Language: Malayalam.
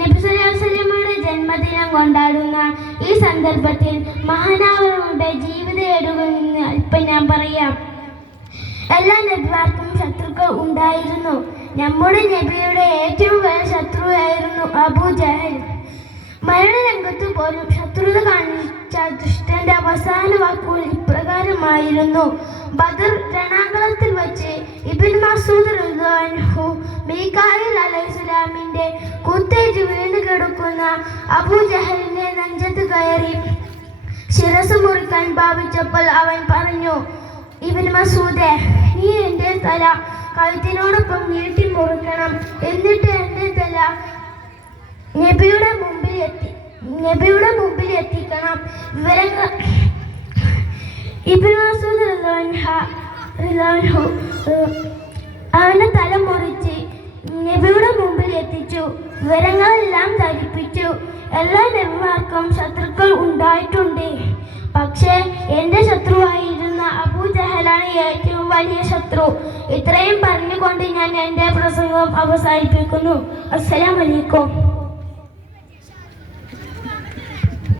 നബി സല്ലല്ലാഹു അലൈഹി വസല്ലമയുടെ ജന്മദിനം കൊണ്ടാടുന്ന ഈ സന്ദർഭത്തിൽ മഹാനവറുകളുടെ ജീവിതേടുകളിൽ നിന്ന് അല്പം ഞാൻ പറയാം. എല്ലാ നബിമാർക്കും ശത്രുക്കൾ ഉണ്ടായിരുന്നു. നമ്മുടെ നബിയുടെ ഏറ്റവും വലിയ ശത്രുവായിരുന്നു അബൂ ജഹൽ. മരണരംഗത്തു പോലും ശത്രുത കാണിച്ച ദുഷ്ടന്റെ അവസാന വാക്കുകൾ ഇപ്രകാരമായിരുന്നു: ബദർ രണാങ്കളത്തിൽ വച്ച് ഇബ്നു മസ്ഊദ് റളിയല്ലാഹു അൻഹു മീകായിൽ അലൈഹിസ്സലാമിന്റെ കുത്തേറ്റ് വീണ് കിടക്കുന്ന അബൂ ജഹലിന്റെ നെഞ്ചത്ത് കയറി ശിരസ് മുറിക്കാൻ ഭാവിച്ചപ്പോൾ അവൻ പറഞ്ഞു: ഇബ്നു മസ്ഊദേ, നീ എൻ്റെ തല കഴുത്തിനോടൊപ്പം നീട്ടി മുറിക്കണം. എന്നിട്ട് എൻ്റെ തല നബിയുടെ മുമ്പിൽ എത്തിക്കണം. വിവരങ്ങൾ ഇബ്നു മസ്ഊദ് റളിയല്ലാഹു അൻഹു അവന്റെ തല മുറിച്ച് നബിയുടെ മുമ്പിൽ എത്തിച്ചു. വിവരങ്ങളെല്ലാം ധരിപ്പിച്ചു. എല്ലാ നബിമാർക്കും ശത്രുക്കൾ ഉണ്ടായിട്ടുണ്ട്. പക്ഷേ എൻ്റെ ശത്രുവായിരുന്ന അബൂ ജഹലാണ് ഏറ്റവും വലിയ ശത്രു. ഇത്രയും പറഞ്ഞുകൊണ്ട് ഞാൻ എൻ്റെ പ്രസംഗം അവസാനിപ്പിക്കുന്നു. അസ്സലാമു അലൈക്കും.